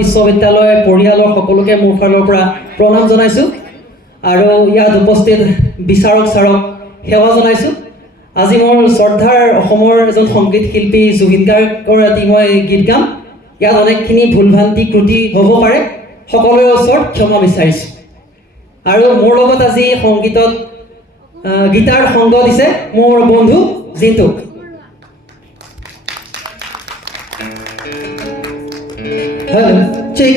বিশ্ববিদ্যালয় পৰিয়ালৰ সকলোকে মোৰ ফালৰ পৰা প্ৰণাম জনাইছোঁ আৰু ইয়াত উপস্থিত বিচাৰক ছাৰক সেৱা জনাইছোঁ। আজি মোৰ শ্ৰদ্ধাৰ অসমৰ এজন সংগীত শিল্পী জুবিন গাৰ্গৰ এটি মই গীত গাম। ইয়াত অনেকখিনি ভুল ভ্ৰান্তি ত্ৰুটি হ'ব পাৰে, সকলোৰে ওচৰত ক্ষমা বিচাৰিছোঁ। আৰু মোৰ লগত আজি সংগীতত গীটাৰ সংগ দিছে মোৰ বন্ধু জিন্তু। Hello, check.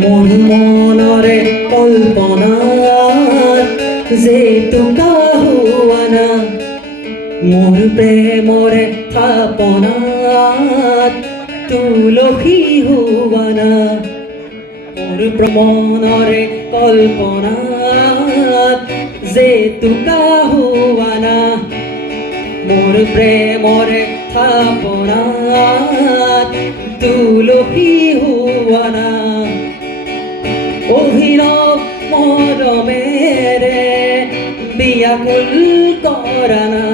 মোৰ মনৰে কল্পনাত যেতুকা হোৱা না, মোৰ প্ৰেমৰে থাপনাত তুলসী হোৱা না, মোৰ মনৰে কল্পনাত যেতুকা হোৱা না, মোৰ প্ৰেমৰে থাপনাত তুলসী হোৱা না, অভিনৱ মৰমেৰে বিয়াকুল কৰা না,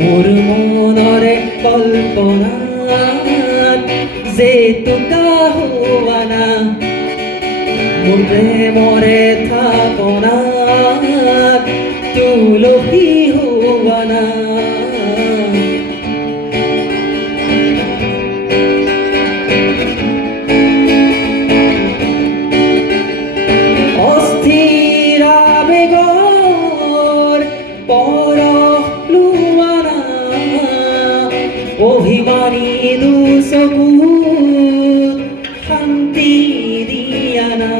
মোৰ মনৰে কল্পনাত যেতুকা হোৱা না, মোৰ প্ৰেমৰে থাপনাত তুলসী হোৱা না। অভিমানী দুচকুত শান্তি দিয়া না,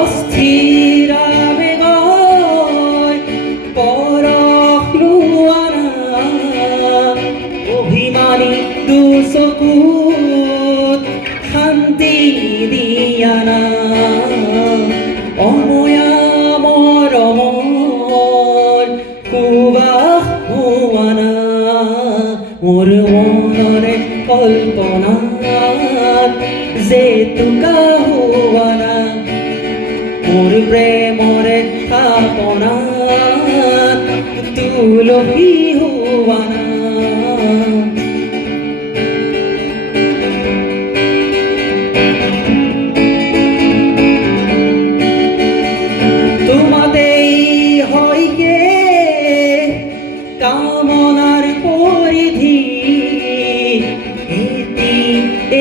অস্থিৰ আবেগৰ পৰশ লোৱা না, অভিমানী দুচকুত শান্তি দিয়া না, অময়া মৰমৰ সুবাস হোৱা না, মোৰ মনৰে কল্পনাত যেতুকা হোৱা না, মোৰ প্ৰেমৰে থাপনাত তুলসী হোৱা না। তোমাতেই হয়গে কামনাৰ পৰিধি,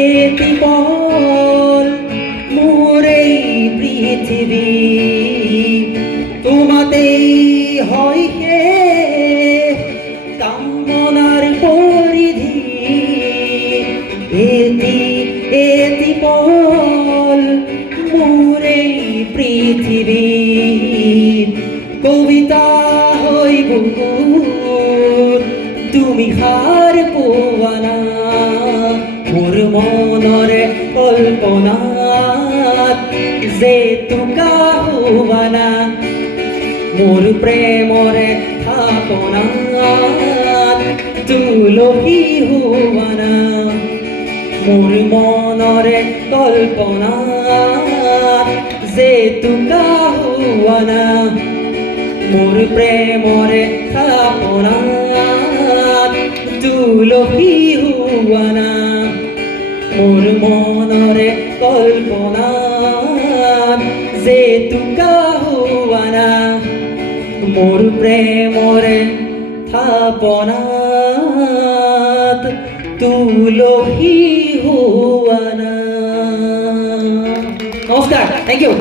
এটি পল মোৰ এই পৃথিৱী, তোমাতেই হয়গে কামনাৰ পৰিধি, এটি পল মোৰ এই পৃথিৱী, কবিতা হৈ বুকুত তুমি সাৰ পোৱা না, মোৰ মনৰে কল্পনাত যেতুকা হোৱা না, মোৰ প্ৰেমৰে থাপনাত তুলসী হোৱা না, মোৰ মনৰে কল্পনাত যেতুকা হোৱা না, মোৰ প্ৰেমৰে থাপনাত তুলসী হোৱা না, মোৰ মনৰে কল্পনাত যেতুকা হোৱা না, মোৰ প্ৰেমৰে থাপনাত তুলসী হোৱা না। নমস্কাৰ, থেংক ইউ।